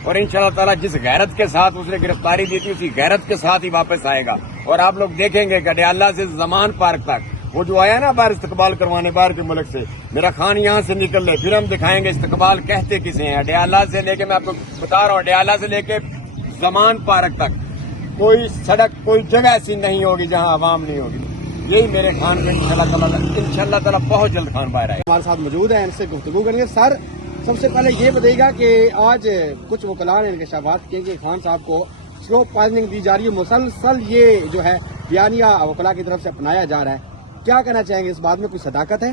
اور इंशाअल्लाह ताला जिस गैरत के साथ उसने गिरफ्तारी दी थी उसी गैरत के साथ ही वापस आएगा। और आप लोग देखेंगे कि अडयाला से जमान पार्क तक वो जो आया ना बाहर इस्तकबाल करवाने बाहर के मुल्क से, मेरा खान यहाँ से निकल ले, फिर हम दिखाएंगे इस्तकबाल कहते किसे हैं। अडयाला से लेके, मैं आपको बता रहा हूँ, अडयाला से लेके जमान पार्क तक कोई सड़क कोई जगह ऐसी नहीं होगी जहाँ आवाम नहीं होगी। यही मेरे खान को इंशाअल्लाह ताला बहुत जल्द खान बाहर आएगा। हमारे साथ मौजूद है, इनसे गुफ्तगू करेंगे। सर, सबसे पहले ये बताइएगा कि आज कुछ वकला ने इंकशाफात किए कि खान साहब को स्लो पॉइजनिंग दी जा रही है, मुसलसल ये जो है बयानिया वकला की तरफ से अपनाया जा रहा है, क्या कहना चाहेंगे? इस बात में कोई सदाकत है?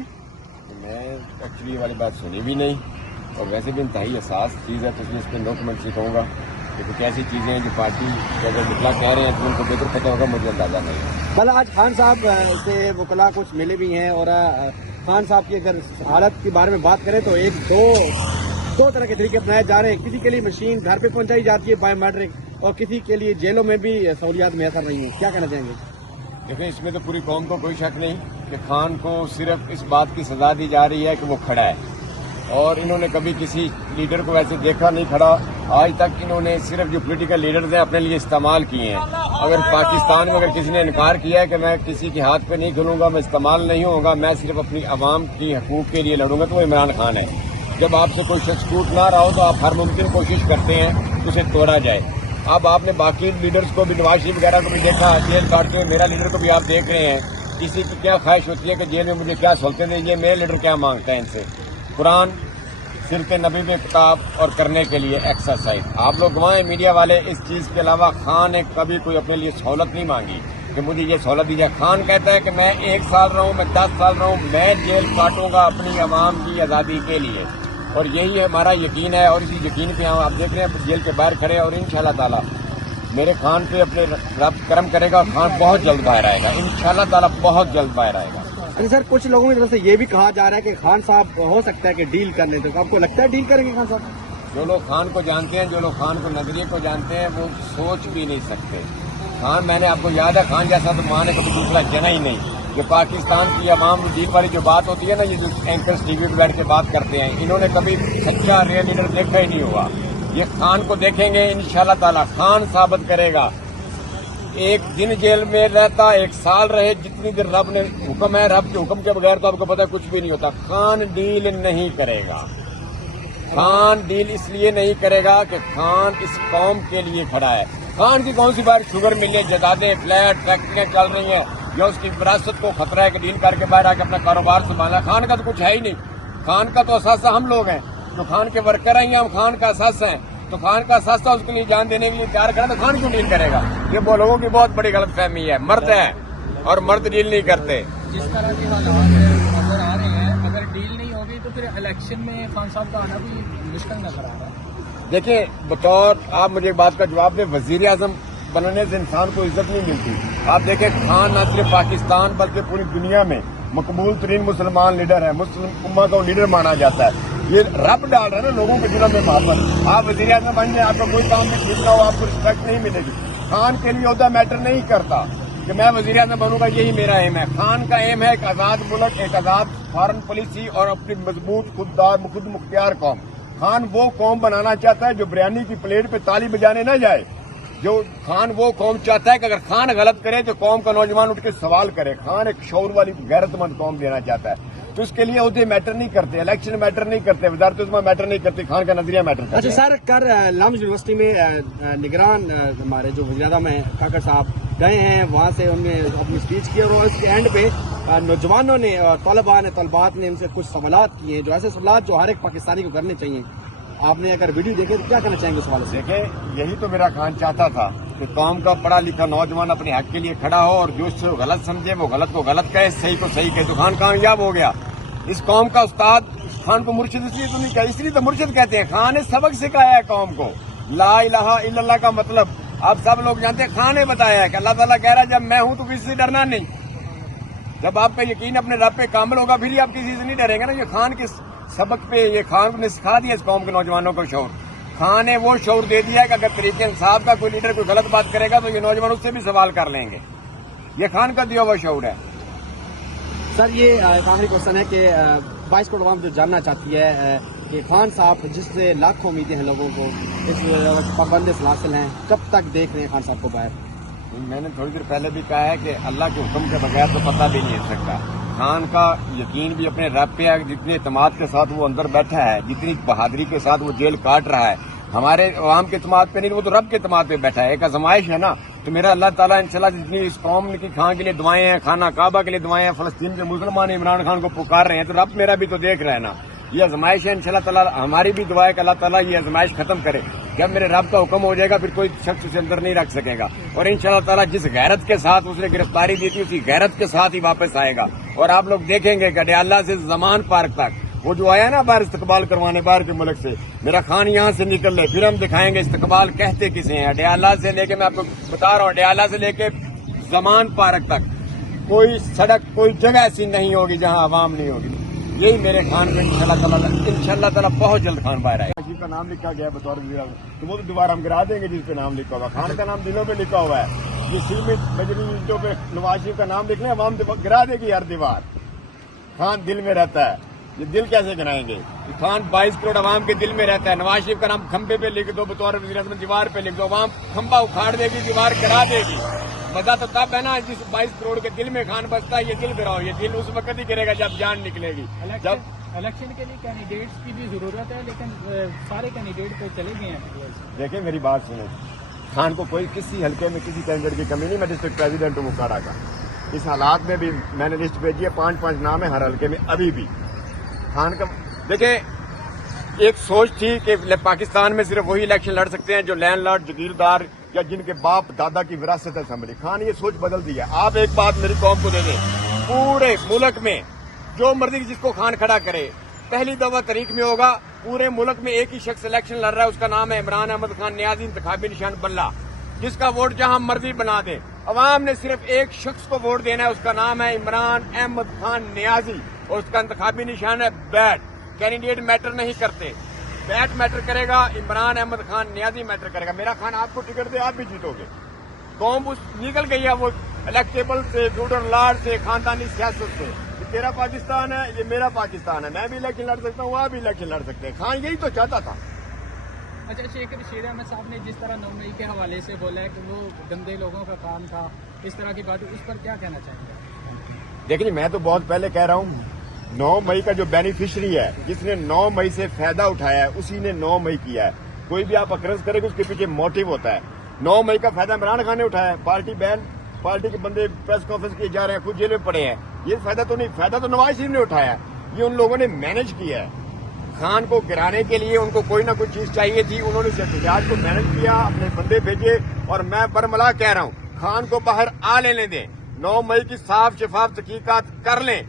मैं एक्चुअली ये वाली बात सुनी भी नहीं, और वैसे भी इंतहाई हसास चीज़ है, तो इसलिए इस पर नो कमेंट से कहूँगा कि कुछ ऐसी चीज़ें हैं जो पार्टी अगर निकला कह रहे हैं तो उनको बेहतर पता होगा, मुझे अंदाजा नहीं है। कल आज खान साहब से वकला कुछ मिले भी हैं, और खान साहब की अगर हालत के बारे में बात करें तो दो तरह के तरीके अपनाए जा रहे हैं। किसी के लिए मशीन घर पे पहुंचाई जाती है बायोमेट्रिक, और किसी के लिए जेलों में भी सहूलियात मैसर नहीं है, क्या कहना चाहेंगे? देखिए, इसमें तो पूरी कौम को कोई शक नहीं कि खान को सिर्फ इस बात की सजा दी जा रही है कि वो खड़ा है, और इन्होंने कभी किसी लीडर को वैसे देखा नहीं खड़ा। आज तक इन्होंने सिर्फ जो पॉलिटिकल लीडर्स हैं अपने लिए इस्तेमाल किए हैं। अगर पाकिस्तान में अगर किसी ने इनकार किया है कि मैं किसी के हाथ पे नहीं खुलूंगा, मैं इस्तेमाल नहीं होऊंगा, मैं सिर्फ अपनी आवाम की हकूक के लिए लड़ूंगा, तो वो इमरान खान है। जब आपसे कोई शख्स टूट ना रहा हो तो आप हर मुमकिन कोशिश करते हैं कि उसे तोड़ा जाए। अब आपने बाकी लीडर्स को भी, नवाज शरीफ वगैरह को भी देखा जेल काटते हुए, मेरा लीडर को भी आप देख रहे हैं। किसी की क्या ख्वाहिश होती है कि जेल में मुझे क्या सहूलतें देंगे, मेरे लीडर क्या मांगता है इनसे? कुरान, सिर्फ नबी में किताब और करने के लिए एक्सरसाइज। आप लोग गवाएं मीडिया वाले, इस चीज़ के अलावा खान ने कभी कोई अपने लिए सहूलत नहीं मांगी कि मुझे ये सहूलत दी जाए। खान कहता है कि मैं 1 साल रहूं, मैं 10 साल रहूं, मैं जेल काटूंगा अपनी आवाम की आज़ादी के लिए, और यही हमारा यकीन है। और इसी यकीन पे हम आप देख रहे हैं जेल के बाहर खड़े हैं, और इंशाअल्लाह ताला मेरे खान पे अपने रब करम करेगा, खान बहुत जल्द बाहर आएगा, इंशाअल्लाह ताला बहुत जल्द बाहर आएगा। अरे सर, कुछ लोगों की तरफ से ये भी कहा जा रहा है कि खान साहब हो सकता है कि डील कर लेते, तो आपको लगता है डील करेंगे खान साहब? जो लोग खान को जानते हैं, जो लोग खान को नजरिए को जानते हैं, वो सोच भी नहीं सकते। खान, मैंने आपको याद है, खान जैसा तो माँ ने कभी दूसरा जना ही नहीं। जो पाकिस्तान की आवाम डील वाली जो बात होती है ना, ये जो एंकर्स टीवी पे बैठ के बात करते हैं, इन्होंने कभी सच्चा रियल लीडर देखा ही नहीं हुआ। ये खान को देखेंगे इंशाअल्लाह ताला, खान साबित करेगा। एक दिन जेल में रहता, 1 साल रहे, जितनी देर रब ने हुक्म है, रब के हुक्म के बगैर तो आपको पता है कुछ भी नहीं होता। खान डील नहीं करेगा। खान डील इसलिए नहीं करेगा कि खान इस कौम के लिए खड़ा है। खान की कौन सी बार शुगर मिले, जदादे, फ्लैट, फैक्ट्रियां चल रही हैं, या उसकी विरासत को खतरा है कि डील करके बाहर आके अपना कारोबार संभाला? खान का तो कुछ है ही नहीं। खान का तो असासा हम लोग हैं, तो खान के वर्कर हैं, हम खान का असासा हैं। तो खान का असासा उसके लिए जान देने के लिए तैयार करें, तो खान क्यों डील करेगा? ये वो लोगों की बहुत बड़ी गलतफहमी है। मर्द है और मर्द डील नहीं करते। जिस तरह के हालात नजर आ रहे हैं, अगर डील नहीं होगी तो फिर इलेक्शन में खान साहब का आना भी मुश्किल नजर आ रहा है। देखिए, बतौर आप मुझे एक बात का जवाब दें, वजीर आजम बनने से इंसान को इज्जत नहीं मिलती। आप देखें, खान न सिर्फ पाकिस्तान बल्कि पूरी दुनिया में मकबूल तरीन मुसलमान लीडर है, मुस्लिम उम्मा का लीडर माना जाता है। ये रब डाल रहा है ना लोगों के दिलों में मोहब्बत। आप वजीर आजम बन जाए, आपका कोई काम भी ठीक ना हो, आपको रिस्पेक्ट नहीं मिलेगी। खान के लिए ओहदा मैटर नहीं करता कि मैं वजीर आजम बनूंगा, यही मेरा एम है। खान का एम है एक आजाद मुल्क, एक आजाद फॉरेन पॉलिसी और अपनी मजबूत खुद मुख्तियार कौम। खान वो कौम बनाना चाहता है जो बिरयानी की प्लेट पे ताली बजाने ना जाए। जो खान वो कौम चाहता है कि अगर खान गलत करे तो कौम का नौजवान उठ के सवाल करे। खान एक शौर वाली गैरतमंद कौम देना चाहता है, तो इसके लिए उहदे मैटर नहीं करते, इलेक्शन मैटर नहीं करते, वजारत उज़्मा मैटर नहीं करती, खान का नजरिया मैटर करता है। अच्छा सर, कर लम्स यूनिवर्सिटी में निगरान हमारे जो वज़ीर-ए-आज़म हैं काकड़ साहब गए हैं, वहाँ से उन्होंने अपनी स्पीच की, और इसके एंड पे नौजवानों ने और तलबात ने उनसे कुछ सवालात किए, जो ऐसे सवालात जो हर एक पाकिस्तानी को करने चाहिए। आपने अगर वीडियो देखे तो क्या कहना चाहेंगे उस हवाले से? देखें, यही तो मेरा खान चाहता था कि कौम का पढ़ा लिखा नौजवान अपने हक के लिए खड़ा हो, और जो उससे गलत समझे वो गलत को गलत कहे, सही को सही कहे। तो खान कामयाब हो गया। इस कौम का उस्ताद खान को मुर्शिद इसलिए तो नहीं कहा, इसलिए तो मुर्शिद कहते हैं। खान ने सबक सिखाया है कौम को, ला इलाहा इल्लल्लाह का मतलब आप सब लोग जानते हैं। खान ने बताया है कि अल्लाह ताला कह रहा है जब मैं हूं तो किसी से डरना नहीं। जब आपका यकीन अपने रब पे कामिल होगा फिर ही आप किसी से नहीं डरेंगे ना। ये खान के सबक पे, ये खान ने सिखा दिया इस कौम के नौजवानों को शौर। खान ने वो शौर दे दिया है कि अगर तरीके इंसाफ का कोई लीडर कोई गलत बात करेगा तो ये नौजवान उससे भी सवाल कर लेंगे। ये खान का दिया हुआ शौर है। सर, ये आखिरी क्वेश्चन है कि 22 करोड़ आवाम जो जानना चाहती है کہ خان صاحب جس سے لاکھوں امیدیں ہیں لوگوں کو، اس پابند سلاسل ہیں، کب تک دیکھ رہے ہیں خان صاحب کو باہر؟ میں نے تھوڑی دیر پہلے بھی کہا ہے کہ اللہ کے حکم کے بغیر تو پتہ بھی نہیں ہو سکتا. خان کا یقین بھی اپنے رب پہ ہے، جتنے اعتماد کے ساتھ وہ اندر بیٹھا ہے، جتنی بہادری کے ساتھ وہ جیل کاٹ رہا ہے، ہمارے عوام کے اعتماد پہ نہیں، وہ تو رب کے اعتماد پہ بیٹھا ہے. ایک آزمائش ہے نا. تو میرا اللہ تعالیٰ انشاءاللہ جتنی اس قوم کی خان کے لیے دعائیں ہیں، خانہ کعبہ کے لیے دعائیں ہیں، فلسطین کے مسلمان عمران خان کو پکار رہے ہیں، تو رب میرا بھی تو دیکھ رہا ہے نا. یہ آزمائش ہے. انشاءاللہ تعالیٰ ہماری بھی دعا ہے کہ اللہ تعالیٰ یہ آزمائش ختم کرے. جب میرے رب کا حکم ہو جائے گا پھر کوئی شخص اسے اندر نہیں رکھ سکے گا. اور انشاءاللہ تعالیٰ جس غیرت کے ساتھ اس نے گرفتاری دی تھی اسی غیرت کے ساتھ ہی واپس آئے گا. اور آپ لوگ دیکھیں گے کہ ڈیاللہ سے زمان پارک تک وہ جو آیا نا باہر استقبال کروانے باہر کے ملک سے، میرا خان یہاں سے نکل لے پھر ہم دکھائیں گے استقبال کہتے کسے ہیں. ڈیاللہ سے لے کے میں آپ کو بتا رہا ہوں، ڈیاللہ سے لے کے زمان پارک تک کوئی سڑک کوئی جگہ ایسی نہیں ہوگی جہاں عوام نہیں ہوگی. یہی میرے خان میں انشاءاللہ تعالیٰ بہت جلد خان باہر آئے. جس کا نام لکھا گیا بطور وزیر اعظم تو وہ تو دوبارہ ہم گرا دیں گے. جس پہ نام لکھا ہوا خان کا نام دلوں پہ لکھا ہوا ہے. یہ سیمنٹ بجری اینٹوں پہ نواز شریف کا نام لکھنا ہے، عوام گرا دے گی ہر دیوار. خان دل میں رہتا ہے. یہ دل کیسے گرائیں گے؟ خان 22 کروڑ عوام کے دل میں رہتا ہے. نواز شریف کا نام کھمبے پہ لکھ دو بطور وزیر اعظم، دیوار پہ لکھ دو، عوام کھمبا اکھاڑ دے گی، دیوار گرا دے گی. مزہ تو تب ہے نا جس 22 کروڑ کے دل میں خان بستا ہے. یہ دل گراؤ. یہ دل اس وقت ہی گرے گا جب جان نکلے گی. جب الیکشن کے لیے کینڈیڈیٹس کی بھی ضرورت ہے، لیکن سارے کینڈیڈیٹ تو چلے گئے ہیں. دیکھیں میری بات سنیں، خان کو کوئی کسی حلقے میں کسی کینڈیڈیٹ کی کمی نہیں. میں ڈسٹرکٹ پریزیڈنٹ ہوں موکاڑا کا. اس حالات میں بھی میں نے لسٹ بھیجی ہے، 5 نام ہے ہر حلقے میں. ابھی بھی خان کا دیکھیں ایک سوچ تھی کہ پاکستان میں صرف وہی الیکشن لڑ سکتے ہیں جو لینڈ لارڈ جگیردار یا جن کے باپ دادا کی وراثت ہے اسمبلی. خان یہ سوچ بدل دی ہے. آپ ایک بات میری قوم کو دے دیں، پورے ملک میں جو مرضی جس کو خان کھڑا کرے، پہلی دفعہ تاریخ میں ہوگا پورے ملک میں ایک ہی شخص الیکشن لڑ رہا ہے، اس کا نام ہے عمران احمد خان نیازی، انتخابی نشان بلہ. جس کا ووٹ جہاں مرضی بنا دے، عوام نے صرف ایک شخص کو ووٹ دینا ہے، اس کا نام ہے عمران احمد خان نیازی، اور اس کا انتخابی نشان ہے بیٹ. کینڈیڈیٹ میٹر نہیں کرتے، بیٹ میٹر کرے گا. عمران احمد خان نیازی میٹر کرے گا. میرا خان آپ کو ٹکٹ دے آپ بھی جیتو گے. قوم اس نکل گئی ہے وہ الیکٹیبل سے، فیوڈل لارڈ سے، خاندانی سیاست سے. یہ تیرا پاکستان ہے، یہ میرا پاکستان ہے. میں بھی الیکشن لڑ سکتا ہوں، آپ بھی الیکشن لڑ سکتے ہیں. خان یہی تو چاہتا تھا. اچھا، شیر احمد صاحب نے جس طرح 9 مئی کے حوالے سے بولا ہے کہ وہ گندے لوگوں کا کام تھا، اس طرح کی بات، اس پر کیا کہنا چاہیں گے؟ دیکھیں میں تو بہت پہلے کہہ رہا ہوں، 9 مئی کا جو بینیفیشری ہے، جس نے 9 مئی سے فائدہ اٹھایا ہے، اسی نے 9 مئی کیا ہے. کوئی بھی آپ اکرز کرے گا اس کے پیچھے موٹو ہوتا ہے. 9 مئی کا فائدہ عمران خان نے اٹھایا ہے. پارٹی کے بندے پریس کانفرنس کیے جا رہے ہیں، خود جیل میں پڑے ہیں. یہ فائدہ تو نہیں، فائدہ تو نواز شریف نے اٹھایا ہے. یہ ان لوگوں نے مینج کیا ہے. خان کو گرانے کے لیے ان کو کوئی نہ کوئی چیز چاہیے تھی. انہوں نے اس احتجاج کو مینج کیا، اپنے بندے بھیجے. اور میں برملا کہہ رہا ہوں، خان کو باہر آ لینے دیں. 9 مئی کی صاف شفاف تحقیقات کر لیں.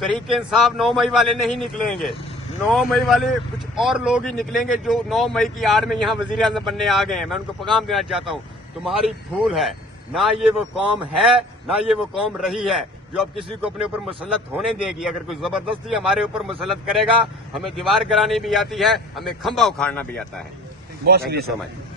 طریق انصاف 9 مئی والے نہیں نکلیں گے. 9 مئی والے کچھ اور لوگ ہی نکلیں گے جو 9 مئی کی آڑ میں یہاں وزیر اعظم بننے آ گئے ہیں. میں ان کو پیغام دینا چاہتا ہوں، تمہاری بھول ہے. نہ یہ وہ قوم ہے، نہ یہ وہ قوم رہی ہے جو اب کسی کو اپنے اوپر مسلط ہونے دے گی. اگر کوئی زبردستی ہمارے اوپر مسلط کرے گا، ہمیں دیوار گرانی بھی آتی ہے، ہمیں کھمبا اکھاڑنا بھی آتا ہے. بہت شکریہ.